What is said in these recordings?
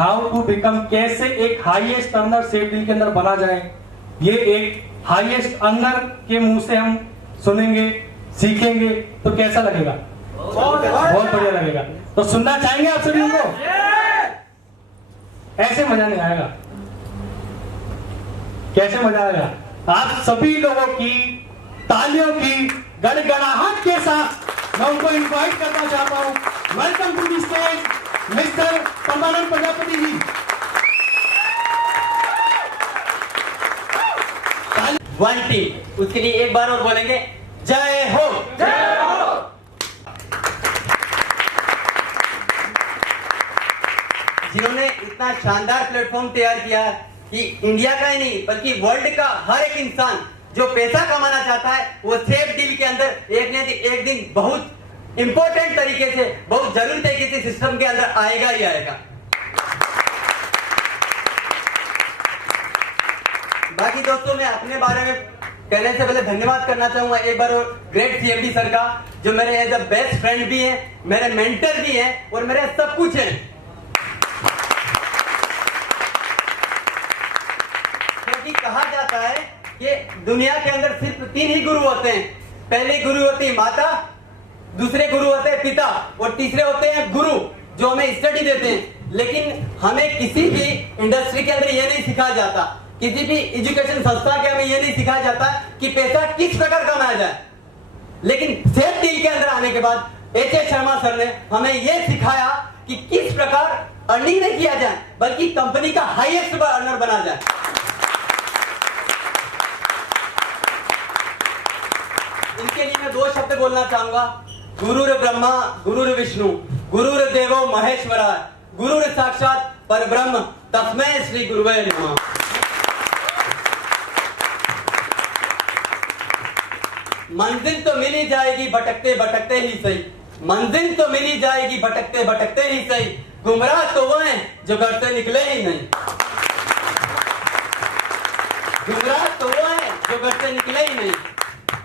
How to become, कैसे एक highest earner safe deal के अंदर बना जाए, ये एक हाईएस्ट अर्नर के मुंह से हम सुनेंगे, सीखेंगे तो कैसा लगेगा? बहुत बढ़िया लगेगा। तो सुनना चाहेंगे आप सभी को? ऐसे मजा नहीं आएगा। कैसे मजा आएगा? आप सभी लोगों की तालियों की गड़गड़ाहट के साथ मैं उनको इनवाइट करना चाहता हूं। Welcome to the stage mister Paramanand Prajapati ji. One team, उसके लिए एक बार और बोलेंगे जय हो। जय हो। जिन्होंने इतना शानदार प्लेटफॉर्म तैयार किया कि इंडिया का ही नहीं बल्कि वर्ल्ड का हर एक इंसान जो पैसा कमाना चाहता है वो सेफ डील के अंदर एक दिन बहुत इंपॉर्टेंट तरीके से, बहुत जरूरी तरीके से सिस्टम के अंदर आएगा ही आएगा। बाकी दोस्तों, मैं अपने बारे में कहने से पहले धन्यवाद करना चाहूंगा एक बार और ग्रेट सीएमडी सर का, जो मेरे एज अ बेस्ट फ्रेंड भी हैं, मेरे मेंटर भी हैं और मेरे सब कुछ हैं। क्योंकि कहा जाता है कि दुनिया के अंदर सिर्फ 3 ही गुरु होते हैं। पहले गुरु होती है माता, दूसरे गुरु होते हैं पिता और तीसरे होते हैं गुरु जो हमें स्टडी देते हैं। लेकिन हमें किसी भी इंडस्ट्री के अंदर ये नहीं सिखाया जाता, किसी भी एजुकेशन संस्था के हमें ये नहीं सिखाया जाता कि पैसा किस प्रकार कमाया जाए। लेकिन सेफ डील के अंदर आने के बाद एच.एस. शर्मा सर ने हमें ये सिखाया कि किस प्रकार अर्निंग नहीं किया जाए बल्कि कंपनी का हाईएस्ट अर्नर बना जाए। इनके लिए मैं 2 शब्द बोलना चाहूंगा। गुरुर ब्रह्मा गुरुर विष्णु गुरुर देवो महेश्वरा गुरुर साक्षात परब्रह्म तस्मै श्री गुरुवे नमः। मंजिल तो मिल ही जाएगी भटकते भटकते ही सही, मंजिल तो मिल ही जाएगी भटकते भटकते ही सही, गुमराह तो वो हैं जो घर से निकले ही नहीं। गुमराह तो वो हैं जो घर से निकले ही नहीं।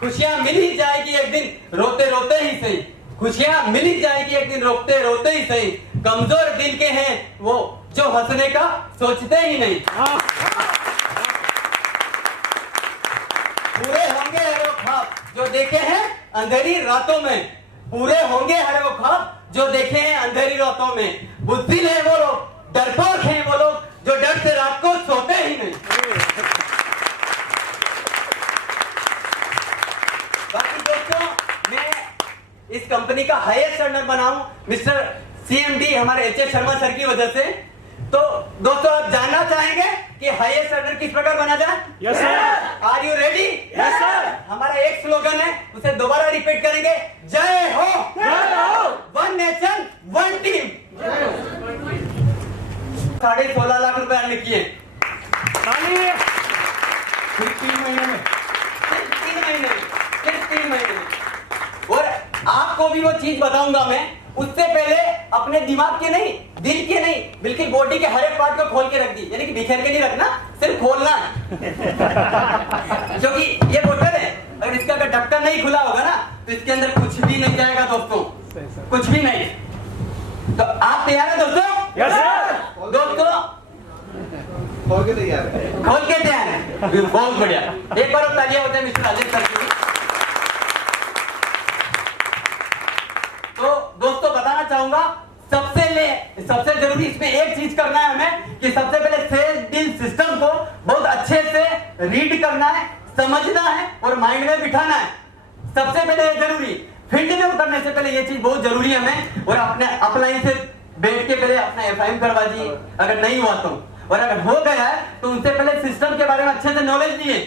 खुशियां मिल ही जाएगी एक दिन रोते रोते ही सही, खुशियां मिल ही जाएगी एक दिन रोते रोते ही सही, कमजोर दिल के हैं वो जो हंसने का सोचते ही नहीं। पूरे होंगे हर वो ख्वाब जो देखे हैं अंधेरी रातों में, पूरे होंगे हर वो ख्वाब जो देखे हैं अंधेरी रातों में, बुद्धिल है वो लोग, डरपोक हैं वो लोग जो डर से रात को सोते ही नहीं। बाकी दोस्तों, मैं इस कंपनी का हाईएस्ट अर्नर बनाऊं मिस्टर सीएमडी हमारे एच.एस. शर्मा सर की वजह से। तो दोस्तों, आप जानना चाहेंगे कि हाईएस्ट अर्नर किस प्रकार बना जाए? Yes sir. Are you ready? Yes sir. हमारा एक स्लोगन है, उसे दोबारा रिपीट करेंगे, जय हो। जय हो। One nation one team. 16.5 lakh रुपए अर्न किए सिर्फ 3 महीने में। सिर्फ 3 महीने। और आपको भी वो चीज बताऊंगा मैं, उससे पहले अपने दिमाग के नहीं, दिल के नहीं, बिल्कुल बॉडी के हर एक पार्ट को खोल के रख दी, यानी कि बिखेर के नहीं रखना, सिर्फ खोलना है। क्योंकि ये बोतल है, अगर इसका अगर ढक्कन नहीं खुला होगा ना तो इसके अंदर कुछ भी नहीं जाएगा दोस्तों, कुछ भी नहीं। तो आप तैयार है दोस्तों? Yes sir. दोस्तों खोल के तैयार है। खोल के तैयार है, बहुत बढ़िया। एक बार और तालियां होते हैं मिस्टर राजेश सर की। तो दोस्तों, बताना चाहूंगा सबसे जरूरी इसमें एक चीज करना है हमें कि सबसे पहले सेफ डील सिस्टम को बहुत अच्छे से रीड करना है, समझना है और माइंड में बिठाना है। सबसे पहले ये जरूरी, फील्ड में उतरने से पहले ये चीज बहुत जरूरी है हमें। और अपने अपलाइन से बैठ के पहले अपना एफआईएम करवा दीजिए अगर नहीं हुआ तो, और अगर हो गया है तो उनसे पहले सिस्टम के बारे में अच्छे से नॉलेज दिए।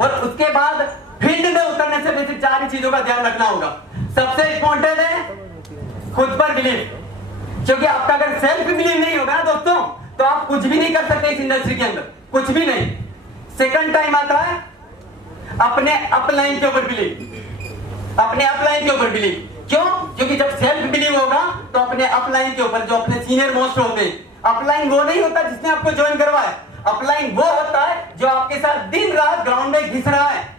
और उसके बाद फील्ड में उतरने से बेसिक 4 ही चीजों का ध्यान रखना होगा। सबसे इंपॉर्टेंट है खुद पर बिलीव, क्योंकि आपका अगर सेल्फ बिलीव नहीं होगा ना दोस्तों तो आप कुछ भी नहीं कर सकते इस इंडस्ट्री के अंदर, कुछ भी नहीं। सेकंड टाइम आता है अपने अपलाइन के ऊपर बिलीव, अपने अपलाइन के ऊपर बिलीव। क्यों? क्योंकि जब सेल्फ बिलीव होगा तो अपने अपलाइन के ऊपर, जो अपने सीनियर मोस्ट होते हैं, अपलाइन वो नहीं होता जिसने आपको ज्वाइन करवाया, अपलाइन वो होता है जो आपके साथ दिन रात ग्राउंड में घिस रहा है।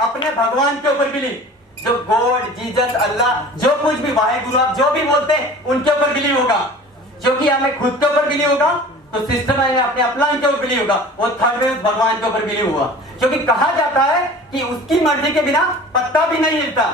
अपने भगवान के ऊपर बिलीव, जो गॉड, जीसस, अल्लाह, जो कुछ भी वाहेगुरु आप जो भी बोलते हैं उनके ऊपर बिलीव होगा। क्योंकि हमें खुद के ऊपर बिलीव होगा तो सिस्टम में अपने अपलाइन के ऊपर बिलीव होगा, वो थर्ड में उस भगवान के ऊपर बिलीव होगा। क्योंकि कहा जाता है कि उसकी मर्जी के बिना पत्ता भी नहीं हिलता।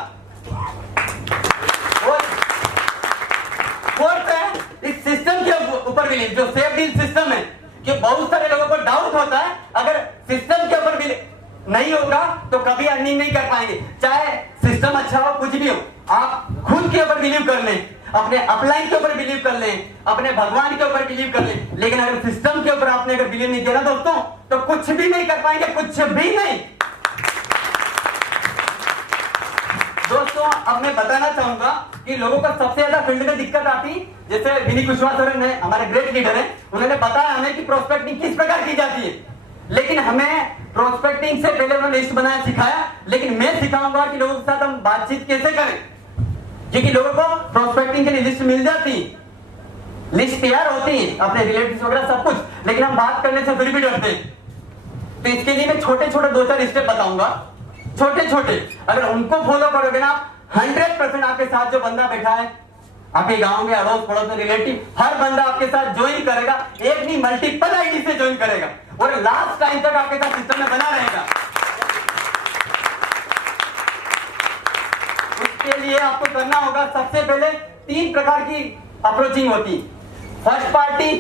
फोर्थ है इस सिस्टम के ऊपर बिलीव, जो सेफ डील सिस्टम है। कि बहुत सारे लोगों को डाउट होता है अगर सिस्टम के ऊपर बिलीव नहीं होगा तो कभी अर्निंग नहीं कर पाएंगे। चाहे सिस्टम अच्छा हो, कुछ भी हो, आप खुद के ऊपर बिलीव कर लें, अपने अपलाइन के ऊपर बिलीव कर लें, अपने भगवान के ऊपर बिलीव कर लें, लेकिन अगर सिस्टम के ऊपर आपने अगर बिलीव नहीं किया ना दोस्तों तो कुछ भी नहीं कर पाएंगे, कुछ भी नहीं। दोस्तों अब मैं बताना चाहूंगा कि लोगों को सबसे ज्यादा फील्ड में दिक्कत आती, जैसे विनी कुशवाहा सर ने, हमारे ग्रेट लीडर हैं, उन्होंने बताया हमें कि प्रोस्पेक्टिंग किस प्रकार की जाती है। लेकिन हमें प्रोस्पेक्टिंग से पहले उन्होंने लिस्ट बनाया सिखाया, लेकिन मैं सिखाऊंगा कि लोगों के साथ हम बातचीत कैसे करें। क्योंकि लोगों को प्रोस्पेक्टिंग के लिए लिस्ट मिल जाती, लिस्ट तैयार होती है, अपने रिलेटिव्स वगैरह सब कुछ, लेकिन हम बात करने से फिर भी डरते हैं। तो इसके लिए मैं छोटे छोटे 2-4 स्टेप बताऊंगा, छोटे छोटे। अगर उनको फॉलो करोगे ना 100% आपके साथ जो बंदा बैठा है, आपके गांव में अड़ोस पड़ोस में रिलेटिव, हर बंदा आपके साथ ज्वाइन करेगा, एक नहीं मल्टीपल आईडी से ज्वाइन करेगा और लास्ट टाइम तक आपके साथ सिस्टम में बना रहेगा। उसके लिए आपको करना होगा, सबसे पहले 3 प्रकार की अप्रोचिंग होती है। फर्स्ट पार्टी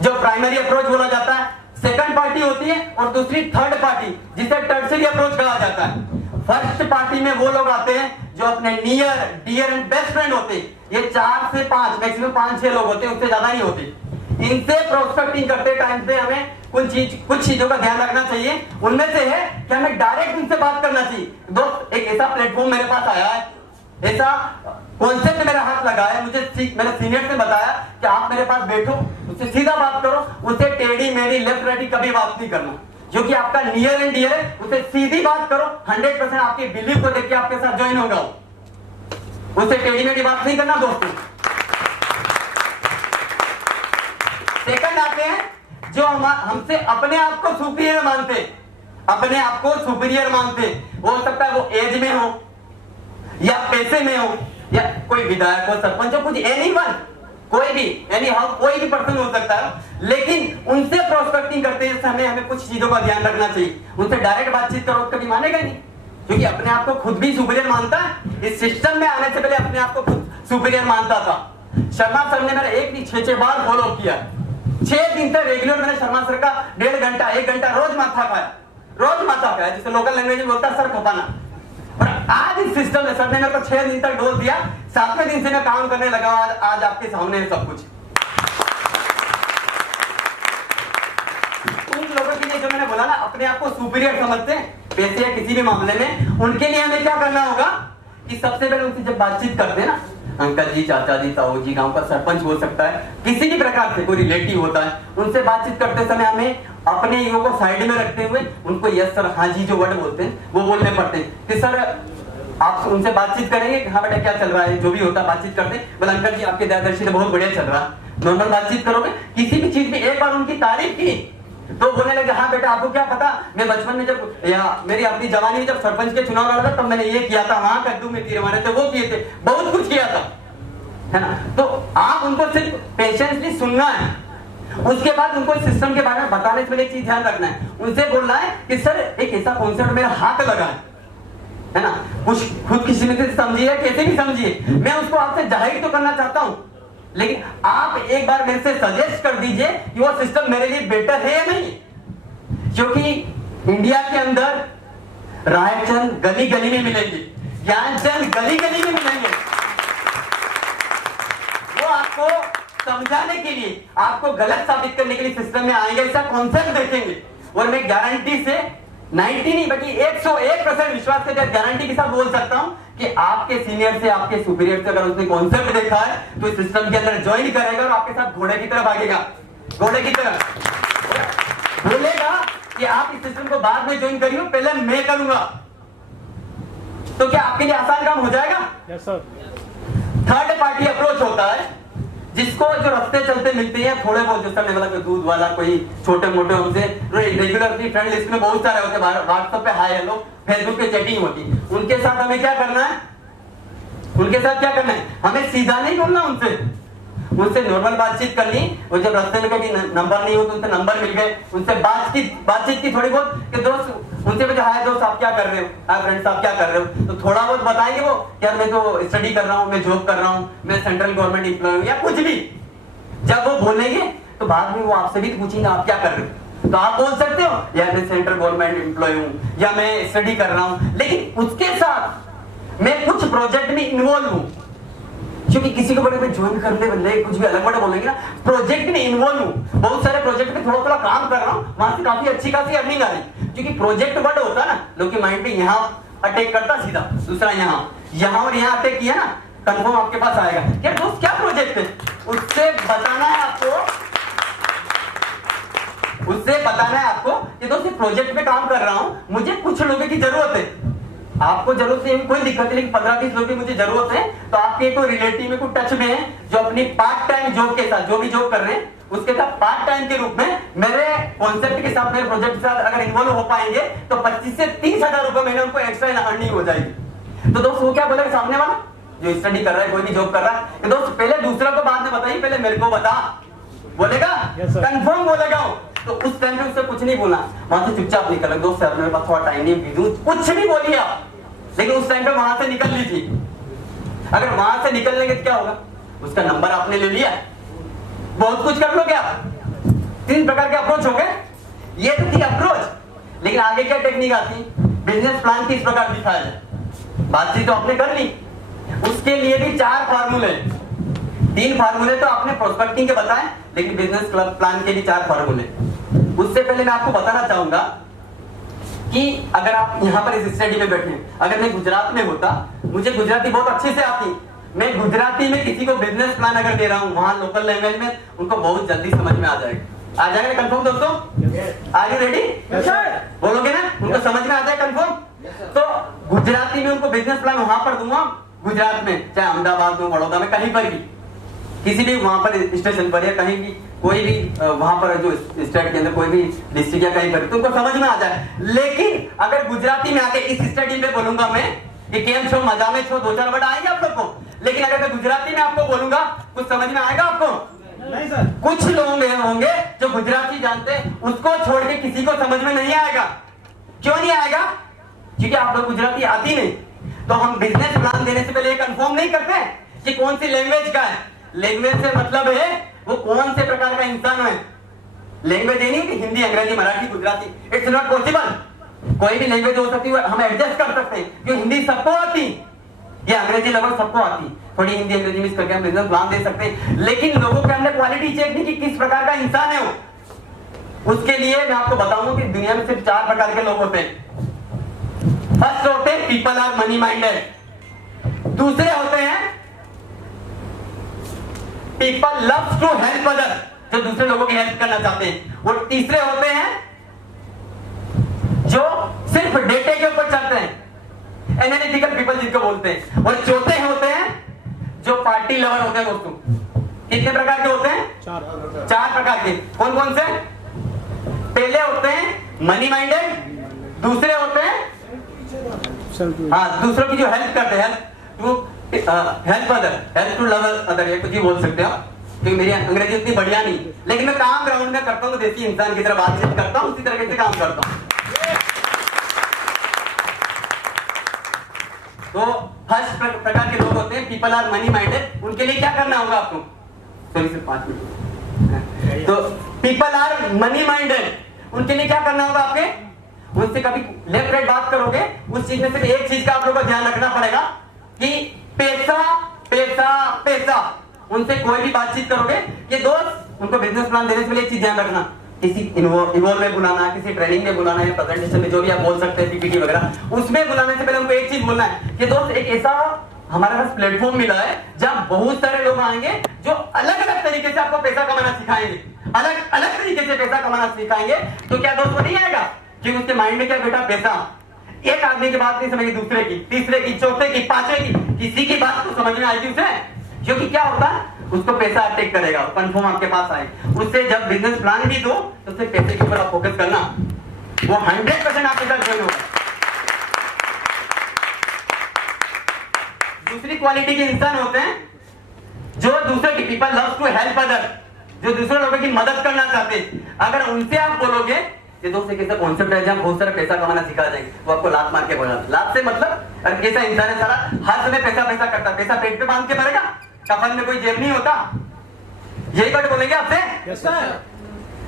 जो प्राइमरी अप्रोच बोला जाता है, सेकंड पार्टी होती है और दूसरी थर्ड पार्टी जिसे टर्शियरी अप्रोच कहा जाता है। फर्स्ट पार्टी में वो लोग आते हैं जो अपने near dear and best friend होते हैं, ये 4 से 5 मैक्सिमम 5-6 लोग होते हैं, उससे ज्यादा नहीं होते। इनसे प्रोस्पेक्टिंग करते टाइम पे हमें कुछ चीजों का ध्यान रखना चाहिए। उनमें से है कि हमें डायरेक्ट उनसे बात करना चाहिए। दोस्त एक ऐसा प्लेटफॉर्म मेरे पास आया है, ऐसा कॉन्सेप्ट मेरा हाथ लगा है, मुझे मेरे सीनियर ने बताया कि आप मेरे पास बैठो, उससे सीधा बात करो, उससे टेढ़ी मेढ़ी लेफ्ट राइट कभी बात नहीं करना। जो कि आपका नियर एंड डियर है उससे सीधी बात करो, 100% आपके बिलीव को देख के आपके साथ ज्वाइन होगा, उससे टेढ़ी मेढ़ी बात नहीं करना दोस्तों। सेकंड आते हैं जो हमसे अपने आप को सुपीरियर मानते, अपने आप को सुपीरियर मानते, हो सकता है वो एज में हो या पैसे में हो या कोई विधायक हो, सरपंच हो, कुछ एनीवन, कोई भी एनी हाउ कोई भी पर्सन हो सकता है, लेकिन उनसे प्रोस्पेक्टिंग करते हैं समय हमें कुछ चीजों का ध्यान रखना चाहिए। उनसे डायरेक्ट बातचीत करो कभी मानेगा नहीं, क्योंकि अपने आप को खुद भी सुपीरियर मानता है। इस सिस्टम में आने से पहले अपने आप को खुद सुपीरियर मानता था। शर्मा सर ने मेरा 1 नहीं 6 बार फॉलो किया, 6 दिन तक रेगुलर मैंने शर्मा सर का 1.5 घंटा 1 घंटा रोज माथा खाया, रोज माथा खाया, जिसे लोकल लैंग्वेज में बोलता है सर खपाना। और आज इस सिस्टम में सर ने मेरे को 6 दिन तक डोज दिया, 7वें दिन से मैं काम करने लगा, आज आपके सामने है सब कुछ। उन लोगों के लिए जो मैंने बोला ना अपने आप को सुपीरियर समझते हैं पैसे या किसी भी मामले में, उनके लिए हमें क्या करना होगा कि सबसे पहले उनसे जब बातचीत करते हैं ना, अंकल जी, चाचा जी, ताऊ जी, गांव का सरपंच हो सकता है, किसी भी प्रकार से कोई रिलेटिव होता है, उनसे बातचीत करते समय हमें अपने ईगो को साइड में रखते हुए उनको यस सर, हाँ जी जो वर्ड बोलते हैं वो बोलने पड़ते हैं कि सर आप उनसे बातचीत करेंगे कि हाँ बेटा क्या चल रहा है, जो भी होता है बातचीत करते हैं। बोला अंकल जी आपके दर्शन बहुत बढ़िया चल रहा है। नॉर्मल बातचीत करोगे, किसी भी चीज में एक बार उनकी तारीफ की तो बोलने लगे हाँ बेटा आपको क्या पता, मैं बचपन में जब या मेरी अपनी जवानी में जब सरपंच के चुनाव लड़ा था तब मैंने ये किया था, वहां कद्दू में तीर मारे थे, वो किए थे, बहुत कुछ किया था, है ना। तो आप उनको सिर्फ पेशेंसली सुनना है, उसके बाद उनको इस सिस्टम के बारे में बताने से पहले एक चीज ध्यान रखना है, उनसे बोलना है कि सर एक ऐसा कॉन्सेप्ट मेरा हाथ लगा है ना, कुछ खुद किसी में से समझिए कैसे भी समझिए, मैं उसको आपसे जाहिर तो करना चाहता हूं, लेकिन आप एक बार मेरे से सजेस्ट कर दीजिए कि वो सिस्टम मेरे लिए बेटर है या नहीं। क्योंकि इंडिया के अंदर रायचंद गली गली में मिलेंगे, ज्ञानचंद गली गली में मिलेंगे, वो आपको समझाने के लिए, आपको गलत साबित करने के लिए सिस्टम में आएंगे, ऐसा कॉन्सेप्ट देखेंगे। और मैं गारंटी से 90 नहीं बल्कि 101% विश्वास के साथ गारंटी के साथ बोल सकता हूं कि आपके सीनियर से, आपके सुपीरियर से अगर उसने कॉन्सेप्ट देखा है तो इस सिस्टम के अंदर ज्वाइन करेगा और आपके साथ घोड़े की तरह भागेगा, घोड़े की तरह बोलेगा कि आप इस सिस्टम को बाद में ज्वाइन करिए, पहले मैं करूंगा। तो क्या आपके लिए आसान काम हो जाएगा? Yes sir. Third party approach होता है जिसको जो रास्ते चलते मिलते हैं थोड़े बहुत, जो सबने बोला कोई दूध वाला, कोई छोटे मोटे, उनसे रेगुलरली फ्रेंड लिस्ट में बहुत सारे होते हैं, व्हाट्सएप पे हाय हेलो, फेसबुक पे चैटिंग होती, उनके साथ हमें क्या करना है, उनके साथ क्या करना है, हमें सीधा नहीं बोलना, उनसे नॉर्मल बातचीत करनी। और जब रास्ते में कभी नंबर नहीं हो तो उनसे नंबर मिल गए, उनसे बातचीत की थोड़ी बहुत कि दोस्त, उनसे पूछा हाय दोस्त आप क्या कर रहे हो, हाय फ्रेंड्स आप क्या कर रहे हो, तो थोड़ा बहुत बताएंगे वो, यार मैं तो स्टडी कर रहा हूँ, मैं जॉब कर रहा हूँ, मैं सेंट्रल गवर्नमेंट एम्प्लॉय हूँ, या कुछ भी। जब वो बोलेंगे तो बाद में वो आपसे भी पूछेंगे आप क्या कर रहे हो, तो आप बोल सकते हो यार मैं सेंट्रल गवर्नमेंट एम्प्लॉय हूँ या मैं स्टडी कर रहा हूँ, लेकिन उसके साथ मैं कुछ प्रोजेक्ट में इन्वॉल्व हूँ। क्योंकि किसी को बड़े में ज्वाइन करने बदले कुछ भी अलग बड़े बोलेंगे ना, प्रोजेक्ट में इन्वॉल्व हूँ, बहुत सारे प्रोजेक्ट में थोड़ा काम कर रहा हूँ, वहां से काफी अच्छी खासी अर्निंग आ रही। क्योंकि प्रोजेक्ट वर्ड होता है ना, लोग के माइंड में यहाँ अटैक करता सीधा, दूसरा यहाँ और यहाँ अटैक किया ना, कंफर्म आपके पास आएगा क्या दोस्त क्या प्रोजेक्ट है, उससे बताना है आपको कि दोस्त प्रोजेक्ट में काम कर रहा हूँ, मुझे कुछ लोगों की जरूरत है। आपको जरूरत नहीं, कोई दिक्कत नहीं, 15-20 लोगों की मुझे जरूरत है, तो आपके कोई रिलेटिव में कोई टच में है जो अपनी पार्ट टाइम जॉब के साथ, जो भी जॉब कर रहे हैं उसके साथ पार्ट टाइम के रूप में मेरे कॉन्सेप्ट के साथ, मेरे प्रोजेक्ट के साथ अगर इन्वॉल्व हो पाएंगे तो 25 से 30,000 रुपए महीने उनको एक्स्ट्रा अर्निंग हो जाएगी। तो दोस्त वो क्या बोलेगा सामने वाला जो स्टडी कर रहा है, कोई भी जॉब कर रहा है, दोस्त पहले दूसरा को बाद में बताइए, पहले मेरे को बता, बोलेगा कंफर्म बोलेगा। तो उस टाइम पे उससे कुछ नहीं बोला, वहां से चुपचाप निकल, दोस्त सर मेरे पास थोड़ा टाइम नहीं, कुछ नहीं बोलिए आप, लेकिन उस टाइम पे वहां से निकल लीजिए। अगर वहां से निकल लेंगे तो क्या होगा, उसका नंबर आपने ले लिया, बहुत कुछ कर लोगे आप। 3 प्रकार के अप्रोच हो गए, ये तो थी अप्रोच, लेकिन आगे क्या टेक्निक आती, बिजनेस प्लान किस प्रकार दिखाया जाए। बातचीत तो आपने कर ली, उसके लिए भी 4 फार्मूले, 3 फार्मूले तो आपने प्रोस्पेक्टिंग के बताए, लेकिन बिजनेस प्लान के भी 4 फार्मूले। उससे पहले मैं आपको बताना चाहूंगा कि अगर आप यहाँ पर इस स्टडी में बैठे, अगर मैं गुजरात में होता, मुझे गुजराती बहुत अच्छे से आती, मैं गुजराती में किसी को बिजनेस प्लान अगर दे रहा हूँ वहां लोकल लैंग्वेज में, उनको बहुत जल्दी समझ में आ जाएगा। आ जाएगा ना कंफर्म दोस्तों? Are you ready? बोलोगे ना, उनको समझ में आ जाए कंफर्म? तो गुजराती में उनको बिजनेस प्लान वहां पर दूंगा, गुजरात में, चाहे अहमदाबाद में, बड़ौदा में, कहीं पर भी, किसी भी वहां पर स्टेशन पर या कहीं भी, कोई भी वहां पर जो स्टेट के अंदर कोई भी डिस्ट्रिक्ट या कहीं पर, तो उनको समझ में आ जाए। लेकिन अगर गुजराती में आके इस स्टडी में बोलूंगा मैं कि केम छो, मजा में छो, 2-4 वर्ड आएंगे आप लोग को, लेकिन अगर मैं गुजराती में आपको बोलूंगा कुछ समझ में आएगा आपको? नहीं सर। कुछ लोग होंगे जो गुजराती जानते हैं, उसको छोड़ के किसी को समझ में नहीं आएगा। क्यों नहीं आएगा? क्योंकि आप लोग गुजराती आती नहीं। तो हम बिजनेस प्लान देने से पहले ये कंफर्म नहीं करते कि कौन सी लैंग्वेज का है। लैंग्वेज से मतलब है वो कौन से प्रकार का इंसान है। लैंग्वेज ये नहीं कि हिंदी, अंग्रेजी, Marathi, Gujarati, it's not possible. कोई भी लैंग्वेज हो सकती है, हम एडजस्ट कर सकते हैं। जो हिंदी सबको आती, ये अंग्रेजी लगभग सबको आती, थोड़ी हिंदी अंग्रेजी मिक्स करके हम बिजनेस प्लान दे सकते हैं। लेकिन लोगों के अंदर क्वालिटी चेक नहीं कि किस प्रकार का इंसान है वो। उसके लिए मैं आपको बताऊंगा कि दुनिया में सिर्फ 4 प्रकार के लोग होते हैं। फर्स्ट होते हैं पीपल आर मनी माइंडेड। दूसरे होते हैं people loves to help other, जो दूसरे लोगों की हेल्प करना चाहते हैं। और तीसरे होते हैं जो सिर्फ डेटे के ऊपर चलते हैं, एनालिटिकल पीपल जिनको बोलते हैं। और चौथे होते हैं जो पार्टी लवर होते हैं दोस्तों। कितने प्रकार के होते हैं? 4 प्रकार के। कौन कौन से? पहले होते हैं मनी माइंडेड, दूसरे होते हैं दूसरों की जो हेल्प करते हैं, help other, help to love other, ये कुछ भी बोल सकते हो आप, क्योंकि मेरी अंग्रेजी इतनी बढ़िया नहीं, लेकिन मैं काम ग्राउंड में करता हूँ, देसी इंसान की तरह बातचीत करता हूँ, उसी तरीके से काम करता हूँ। तो फर्स्ट प्रकार के लोग होते हैं पीपल आर मनी माइंडेड। उनके लिए क्या करना होगा आपको? सॉरी सिर्फ 5 मिनट। तो पीपल आर मनी माइंडेड, उनके लिए क्या करना होगा आपके? उनसे कभी लेफ्ट राइट बात करोगे, उस चीज में सिर्फ एक चीज का आप लोगों को ध्यान रखना पड़ेगा कि पैसा पैसा पैसा। उनसे कोई भी बातचीत करोगे कि दोस्त, उनको बिजनेस प्लान देने से पहले एक चीज ध्यान रखना, किसी इन्वॉल्व में बुलाना, किसी ट्रेनिंग में बुलाना या प्रेजेंटेशन में, जो भी आप बोल सकते हैं, पीपीटी वगैरह, उसमें बुलाने से पहले उनको एक चीज बोलना है कि दोस्त एक ऐसा हमारे पास प्लेटफॉर्म मिला है जहां बहुत सारे लोग आएंगे जो अलग अलग तरीके से आपको पैसा कमाना सिखाएंगे, अलग अलग तरीके से पैसा कमाना सिखाएंगे। तो क्या दोस्त वो नहीं आएगा कि उसके माइंड में क्या बेटा पैसा, एक आदमी की बात नहीं समझी, दूसरे की, तीसरे की, चौथे की, पांचवे की, किसी की बात तो समझ में आएगी उसे। क्योंकि क्या होता है, उसको पैसा अटैक करेगा, कंफर्म आपके पास आए। उससे जब बिजनेस प्लान भी दो तो उससे पैसे के ऊपर आप फोकस करना, वो 100% आपके साथ ज्वाइन होगा। दूसरी क्वालिटी के इंसान होते हैं जो दूसरे की, people love to help other, जो दूसरे लोगों की मदद करना चाहते हैं। अगर उनसे आप बोलोगे ये दोस्त एक ऐसा कॉन्सेप्ट है जहां बहुत सारा पैसा कमाना सिखा जाएंगे, वो आपको लात मार के बोला। लात से मतलब अरे कैसा इंसान है सारा हर समय पैसा पैसा करता, पैसा पेट पे बांध के मरेगा, कफन में कोई जेब नहीं होता, यही बात बोलेंगे आपसे। Yes sir.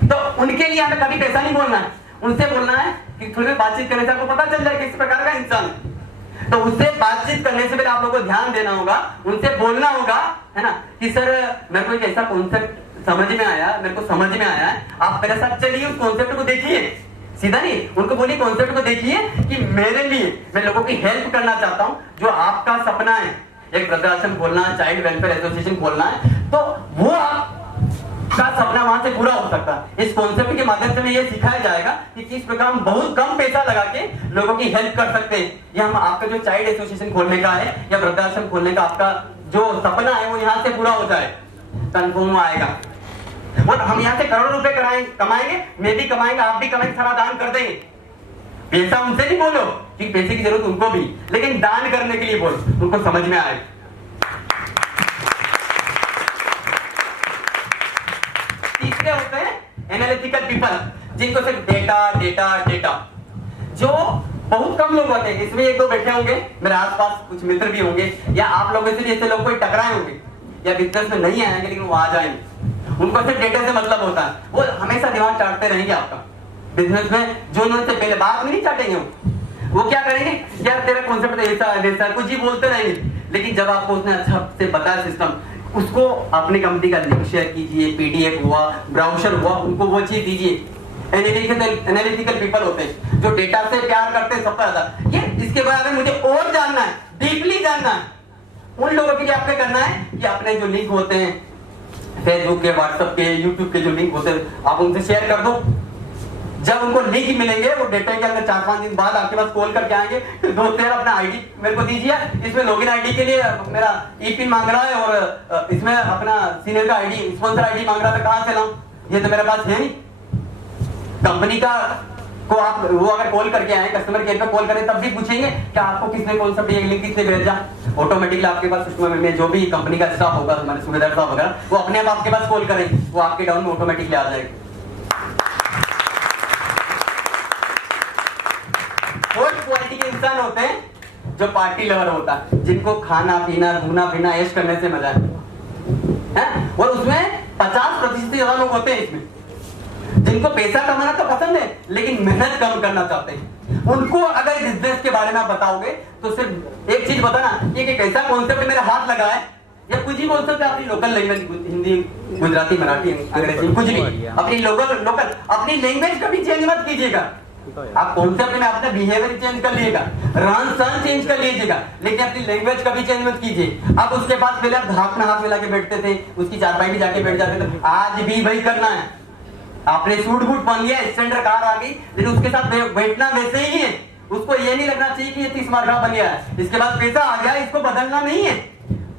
तो उनके लिए हमें कभी पैसा नहीं बोलना है, उनसे बोलना है कि थोड़ी देर बातचीत करने से आपको पता चल जाए किस प्रकार का इंसान है। तो उससे बातचीत करने से पहले आप लोगों को ध्यान देना होगा, उनसे बोलना होगा, है ना, कि सर मेरे को एक ऐसा कॉन्सेप्ट समझ में आया, मेरे को समझ में आया है, आप मेरे साथ चलिए, उस कॉन्सेप्ट को देखिए। सीधा नहीं, उनको बोलिए कॉन्सेप्ट को देखिए कि मेरे लिए, मैं लोगों की हेल्प करना चाहता हूं, जो आपका सपना है, एक वृद्धाश्रम खोलना है, चाइल्ड वेलफेयर एसोसिएशन खोलना है, तो वो आपका सपना वहां से पूरा हो सकता है। इस कॉन्सेप्ट के माध्यम से ये सिखाया जाएगा कि किस प्रकार हम बहुत कम पैसा लगा के लोगों की हेल्प कर सकते हैं। या हम आपका जो चाइल्ड एसोसिएशन खोलने का है या वृद्धाश्रम खोलने का आपका जो सपना है वो यहाँ से पूरा हो जाए, कंफर्म आएगा। और हम यहाँ से करोड़ों रुपए कमाएंगे, मैं भी कमाएंगे, आप भी कमाएंगे, सारा दान कर देंगे। पैसा उनसे नहीं बोलो कि पैसे की जरूरत उनको भी, लेकिन दान करने के लिए बोलो, उनको समझ में आए। तीसरे होते हैं एनालिटिकल पीपल, जिनको सिर्फ डेटा डेटा डेटा, जो बहुत कम लोग होते हैं। इसमें एक दो बैठे होंगे, मेरे आसपास कुछ मित्र भी होंगे, या आप लोगों से जैसे लोग कोई टकराए होंगे या बिजनेस में नहीं आएंगे लेकिन वो आ जाएंगे, उनको सिर्फ डेटा से मतलब होता है, वो हमेशा दिमाग चाटते रहेंगे आपका बिजनेस में। जो उन्होंने पहले बात में नहीं चाटेंगे, वो क्या करेंगे, यार तेरा कॉन्सेप्ट ऐसा वैसा कुछ ही बोलते रहेंगे। लेकिन जब आपको उसने अच्छा से बताया सिस्टम, उसको अपनी कंपनी का लिंक शेयर कीजिए, पीडीएफ हुआ, ब्राउजर हुआ, उनको वो चीज दीजिए। एनालिटिकल पीपल होते हैं जो डेटा से प्यार करते हैं सबसे ज्यादा। ये इसके बारे में मुझे और जानना है, डीपली जानना है, उन लोगों के लिए आपने करना है कि अपने जो लिंक होते हैं फेसबुक के, व्हाट्सएप के, यूट्यूब के जो लिंक होते हैं, आप उनसे शेयर कर दो। जब उनको लिंक मिलेंगे, वो डेटा के अंदर 4-5 दिन बाद आपके पास कॉल करके आएंगे, दोस्त यार अपना आईडी मेरे को दीजिए, इसमें लॉगिन आईडी के लिए मेरा ई-पिन मांग रहा है और इसमें अपना सीनियर का आईडी, स्पॉन्सर आईडी मांग रहा था, कहां से लाऊं, ये तो मेरे पास है नहीं। कंपनी का को आप वो अगर कॉल करके आए, कस्टमर केयर पे कॉल करें, तब भी पूछेंगे कि आपको किसने कौन सा लिंक किसने भेजा। ऑटोमेटिकली आपके पास सिस्टम में जो भी कंपनी का स्टाफ होगा, हमारे सूबेदार साहब वगैरह, वो अपने आप आपके पास कॉल करेंगे, वो आपके डाउन में ऑटोमेटिकली आ जाएगा। फोर्थ क्वालिटी के इंसान होते हैं जो पार्टी लवर होता है, जिनको खाना पीना घूमना फिरना ऐश करने से मजा है। और उसमें 50% से ज्यादा लोग होते हैं इसमें जिनको पैसा कमाना तो पसंद है लेकिन मेहनत कम करना चाहते हैं। उनको अगर बिजनेस के बारे में आप बताओगे तो सिर्फ एक चीज बताना, ये एक ऐसा कॉन्सेप्ट मेरे हाथ लगा है, या कुछ ही बोल सकते हैं अपनी लोकल लैंग्वेज, हिंदी, गुजराती, मराठी, अंग्रेजी, कुछ भी अपनी लोकल अपनी लैंग्वेज कभी चेंज मत कीजिएगा। आप कॉन्सेप्ट में अपना बिहेवियर चेंज कर लीजिएगा, रहन सहन चेंज कर लीजिएगा, लेकिन अपनी लैंग्वेज कभी चेंज मत कीजिए। अब उसके बाद पहले आप हाथ में हाथ मिला के बैठते थे, उसकी चारपाई भी जाके बैठ जाते थे, आज भी वही करना है। आपने सूट बूट पहन लिया, स्टैंडर्ड कार आ गई, लेकिन उसके साथ बैठना वैसे ही है। उसको ये नहीं लगना चाहिए कि ये 30 मार्क का बन गया है, इसके बाद पैसा आ गया, इसको बदलना नहीं है।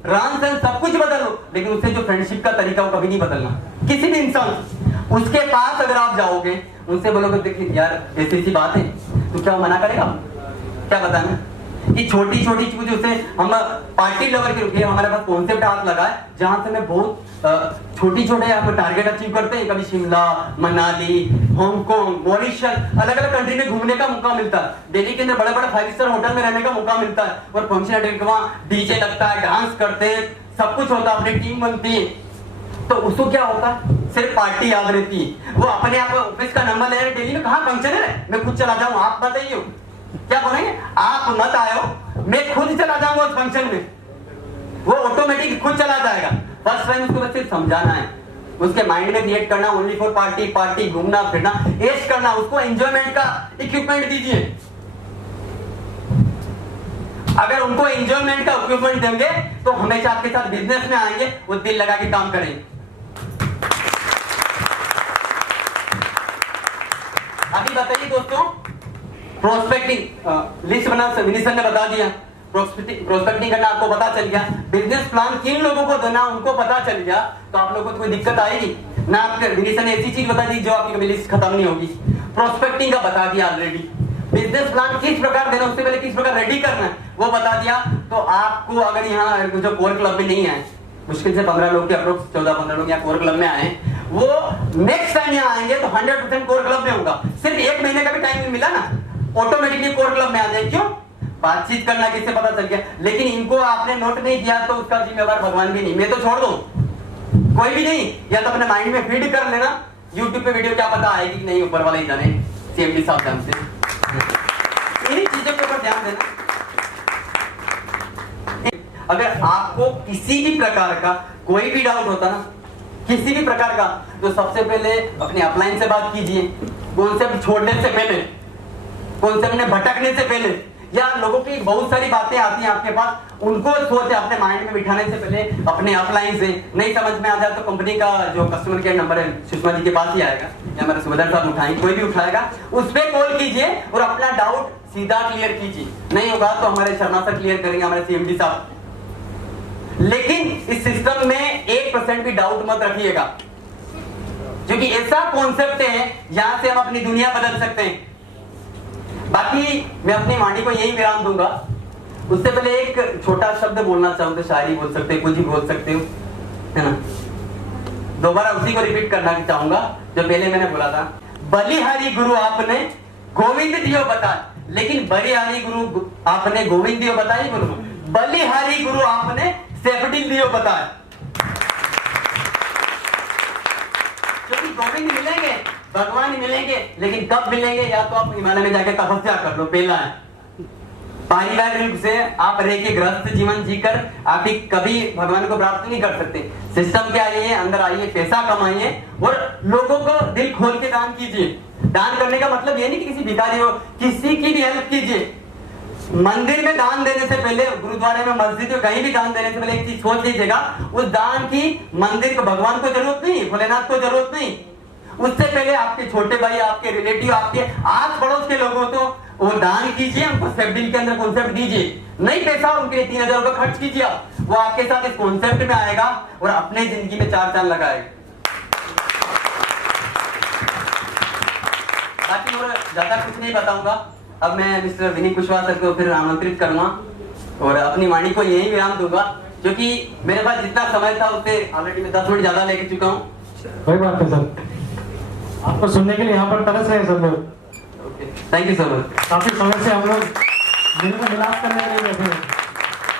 रहन सहन सब कुछ बदलो, लेकिन उससे जो फ्रेंडशिप का तरीका वो कभी नहीं बदलना किसी भी इंसान। उसके पास अगर आप जाओगे, उनसे बोलोगे देखिए यार ऐसी बात है, तो क्या मना करेगा? क्या बताना कि छोटी छोटी चीजों से हम पार्टी लेवल के रुपये, हमारे पास कॉन्सेप्ट हाथ लगा है जहां से मैं बहुत छोटी छोटे आप टारगेट अचीव करते हैं। कभी शिमला, मनाली, हांगकांग, मॉरिशस, अलग अलग कंट्री में घूमने का मौका मिलता है। दिल्ली के अंदर बड़े बड़े 5 स्टार होटल में रहने का मौका मिलता है, और फंक्शन वहाँ डीजे लगता है, डांस करते हैं, सब कुछ होता है, अपनी टीम बनती है। तो उसको क्या होता है, सिर्फ पार्टी याद रहती है। वो अपने आप ऑफिस का नंबर ले रहे, दिल्ली में कहाँ फंक्शन है, मैं खुद चला जाऊँ, आप बताइए क्या बोलेंगे? आप मत आयो, मैं खुद चला जाऊंगा उस फंक्शन में। वो ऑटोमेटिक खुद चला जाएगा। फर्स्ट टाइम उसको बस सिर्फ समझाना है, उसके माइंड में क्रिएट करना, ओनली फॉर पार्टी, पार्टी, घूमना फिरना, ऐश करना। उसको एंजॉयमेंट का इक्विपमेंट दीजिए। अगर उनको एंजॉयमेंट का इक्विपमेंट देंगे तो हमेशा आपके साथ बिजनेस में आएंगे, वो दिल लगा के काम करेंगे। अभी बताइए दोस्तों, प्रोस्पेक्टिंग लिस्ट बना विनीत सर ने बता दिया। प्रोस्पेक्टिंग करना आपको पता चल गया, बिजनेस प्लान किन लोगों को देना उनको पता चल गया, तो आप लोगों को कोई दिक्कत आएगी ना। आपके विनीता ने ऐसी चीज बता दी जो आपकी कभी लिस्ट खत्म नहीं होगी। प्रोस्पेक्टिंग का बता दिया ऑलरेडी, बिजनेस प्लान किस प्रकार देना, उससे पहले किस प्रकार रेडी करना है वो बता दिया। तो आपको अगर यहाँ जो कोर क्लब में नहीं है, मुश्किल से 15 लोग के अप्रोक्स 14-15 लोग यहाँ कोर क्लब में आए, वो नेक्स्ट टाइम यहाँ आएंगे तो 100% कोर क्लब में होगा। सिर्फ 1 महीने का भी टाइम मिला ना, ऑटोमेटिकली कोर क्लब में आ जाए। क्यों? बातचीत करना किससे पता चल गया। लेकिन इनको आपने नोट नहीं किया तो उसका जिम्मेवार भगवान भी नहीं, मैं तो छोड़ दूं, कोई भी नहीं। या तो अपने माइंड में फीड कर लेना, यूट्यूब पे वीडियो क्या पता आएगी कि नहीं, ऊपर वाले ही जाने, CMD साहब जानते हैं। इन्हीं चीजों के ऊपर ध्यान देना। अगर आपको किसी भी प्रकार का कोई भी डाउट होता ना, किसी भी प्रकार का, तो सबसे पहले अपने अपलाइन से बात कीजिए। कॉन्सेप्ट छोड़ने से पहले, कॉन्सेप्ट में भटकने से पहले, या लोगों की बहुत सारी बातें आती हैं आपके पास, उनको सोच अपने माइंड में बिठाने से पहले अपने अपलाइन से नहीं समझ में आ जाए तो कंपनी का जो कस्टमर केयर नंबर है सुषमा जी के पास ही आएगा, या मेरे सुबेदार साहब उठाएंगे, कोई भी उठाएगा, उस पर कॉल कीजिए और अपना डाउट सीधा क्लियर कीजिए। नहीं होगा तो हमारे शर्मा सर क्लियर करेंगे, हमारे CMD साहब। लेकिन इस सिस्टम में 1% भी डाउट मत रखिएगा, क्योंकि ऐसा कॉन्सेप्ट है यहां से हम अपनी दुनिया बदल सकते हैं। बाकी मैं अपनी वाणी को यही विराम दूंगा। उससे पहले एक छोटा शब्द बोलना चाहूँ तो शायरी बोल सकते हो, कुछ भी बोल सकते हो, है ना। दोबारा उसी को रिपीट करना चाहूंगा जो पहले मैंने बोला था। बलिहारी गुरु आपने गोविंद दियो बता, लेकिन बलिहारी गुरु आपने गोविंद दियो बताई गुरु, बलिहारी गुरु आपने सैफुद्दीन दियो बताया। क्योंकि गोविंद मिलेंगे, भगवान मिलेंगे, लेकिन कब मिलेंगे? या तो आप हिमालय में जाके तपस्या कर लो, पहला है। पारिवारिक रूप से आप रह के गृहस्थ जीवन जीकर आप भी कभी भगवान को प्राप्त नहीं कर सकते। सिस्टम के आइए, अंदर आइए, पैसा कमाइए और लोगों को दिल खोल के दान कीजिए। दान करने का मतलब ये नहीं कि किसी भिखारी हो, किसी की भी हेल्प कीजिए। मंदिर में दान देने से पहले, गुरुद्वारे में, मस्जिद में, कहीं भी दान देने से पहले एक चीज सोच लीजिएगा, उस दान की मंदिर को, भगवान को जरूरत नहीं, भोलेनाथ को जरूरत नहीं। उससे पहले आपके छोटे भाई, आपके रिलेटिव, आपके आस पड़ोस के लोगों को वो दान कीजिए, उनको सैफुद्दीन के अंदर कॉन्सेप्ट दीजिए। नहीं पैसा उनके लिए 3000 रुपए खर्च कीजिए, वो आपके साथ इस कॉन्सेप्ट में आएगा और अपने जिंदगी में 4 चांद लगाएगा। बाकी और ज्यादा कुछ नहीं बताऊंगा। अब मैं मिस्टर विनीत कुशवाहा सर को फिर आमंत्रित करूंगा और अपनी वाणी को यही विराम दूंगा, क्योंकि मेरे पास जितना समय था उससे ऑलरेडी मैं 10 मिनट ज्यादा लेके चुका हूँ। कोई बात नहीं सर, आपको सुनने के लिए यहाँ पर तरस रहे हैं सब लोग। Thank you so much. काफी समय से हम लोग दिल में मिलाप करने के लिए बैठे हैं।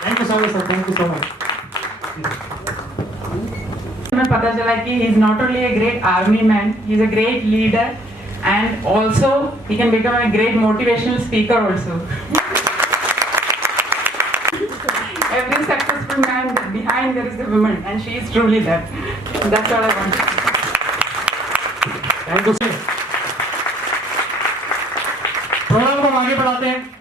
Thank you so much sir, thank you so much. हमें पता चला कि he is not only a great army man, he is a great leader, and also he can become a great motivational speaker also. Every successful man behind there is a woman, and she is truly that. That's all I want. Thank you. Program को आगे बढ़ाते हैं।